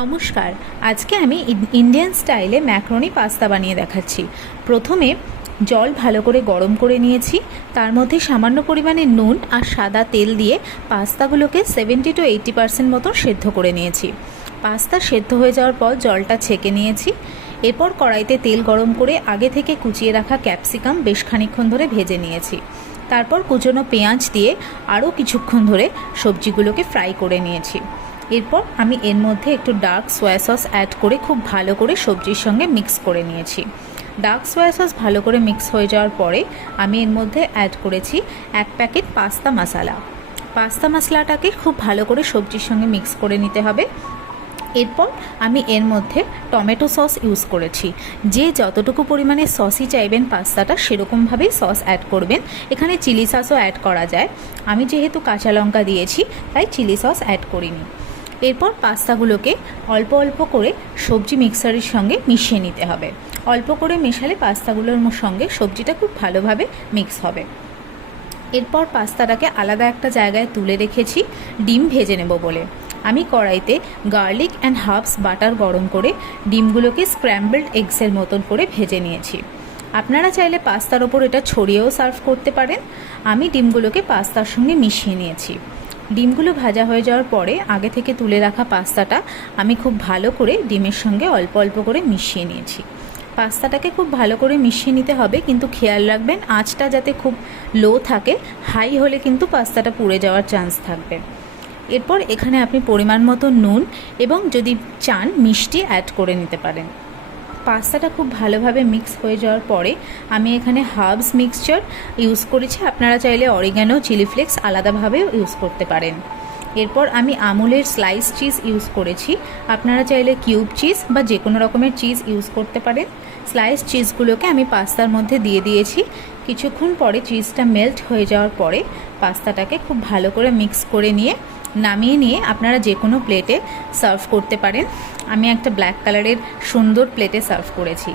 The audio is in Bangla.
নমস্কার। আজকে আমি ইন্ডিয়ান স্টাইলে ম্যাকারনি পাস্তা বানিয়ে দেখাচ্ছি। প্রথমে জল ভালো করে গরম করে নিয়েছি, তার মধ্যে সামান্য পরিমাণে নুন আর সাদা তেল দিয়ে পাস্তাগুলোকে 70 to 80% মতো সেদ্ধ করে নিয়েছি। পাস্তা সেদ্ধ হয়ে যাওয়ার পর জলটা ছেঁকে নিয়েছি। এরপর কড়াইতে তেল গরম করে আগে থেকে কুচিয়ে রাখা ক্যাপসিকাম বেশ খানিকক্ষণ ধরে ভেজে নিয়েছি। তারপর কুচনো পেঁয়াজ দিয়ে আরও কিছুক্ষণ ধরে সবজিগুলোকে ফ্রাই করে নিয়েছি। এরপর আমি এর মধ্যে একটু ডার্ক সোয়া সস অ্যাড করে খুব ভালো করে সবজির সঙ্গে মিক্স করে নিয়েছি। ডার্ক সোয়া সস ভালো করে মিক্স হয়ে যাওয়ার পরে আমি এর মধ্যে অ্যাড করেছি 1 প্যাকেট পাস্তা মশলা। পাস্তা মশলাটাকে খুব ভালো করে সবজির সঙ্গে মিক্স করে নিতে হবে। এরপর আমি এর মধ্যে টমেটো সস ইউজ করেছি। যে যতটুকু পরিমাণে সসই চাইবেন পাস্তাটা সেরকমভাবেই সস অ্যাড করবেন। এখানে চিলি সসও অ্যাড করা যায়, আমি যেহেতু কাঁচা লঙ্কা দিয়েছি তাই চিলি সস অ্যাড করিনি। এরপর পাস্তাগুলোকে অল্প অল্প করে সবজি মিক্সারের সঙ্গে মিশিয়ে নিতে হবে। অল্প করে মেশালে পাস্তাগুলোর সঙ্গে সবজিটা খুব ভালোভাবে মিক্স হবে। এরপর পাস্তাটাকে আলাদা একটা জায়গায় তুলে রেখেছি ডিম ভেজে নেব বলে। আমি কড়াইতে গার্লিক অ্যান্ড হার্বস বাটার গরম করে ডিমগুলোকে স্ক্র্যাম্বলড এগসের মতন করে ভেজে নিয়েছি। আপনারা চাইলে পাস্তার ওপর এটা ছড়িয়েও সার্ভ করতে পারেন। আমি ডিমগুলোকে পাস্তার সঙ্গে মিশিয়ে নিয়েছি। ডিমগুলো ভাজা হয়ে যাওয়ার পরে আগে থেকে তুলে রাখা পাস্তাটা আমি খুব ভালো করে ডিমের সঙ্গে অল্প অল্প করে মিশিয়ে নিয়েছি। পাস্তাটাকে খুব ভালো করে মিশিয়ে নিতে হবে, কিন্তু খেয়াল রাখবেন আঁচটা যাতে খুব লো থাকে। হাই হলে কিন্তু পাস্তাটা পুড়ে যাওয়ার চান্স থাকবে। এরপর এখানে আপনি পরিমাণ মতো নুন এবং যদি চান মিষ্টি অ্যাড করে নিতে পারেন। পাস্তাটা খুব ভালোভাবে মিক্স হয়ে যাওয়ার পরে আমি এখানে হার্বস মিক্সচার ইউজ করেছি। আপনারা চাইলে অরিগ্যানো, চিলি ফ্লেক্স আলাদাভাবেও ইউজ করতে পারেন। এরপর আমি আমুলের স্লাইস চিজ ইউজ করেছি। আপনারা চাইলে কিউব চিজ বা যে কোনো রকমের চিজ ইউজ করতে পারেন। স্লাইস চিজগুলোকে আমি পাস্তার মধ্যে দিয়ে দিয়েছি। কিছুক্ষণ পরে চিজটা মেল্ট হয়ে যাওয়ার পরে পাস্তাটাকে খুব ভালো করে মিক্স করে নিয়ে নামিয়ে নিয়ে আপনারা যে কোনো প্লেটে সার্ভ করতে পারেন। আমি একটা ব্ল্যাক কালারের সুন্দর প্লেটে সার্ভ করেছি।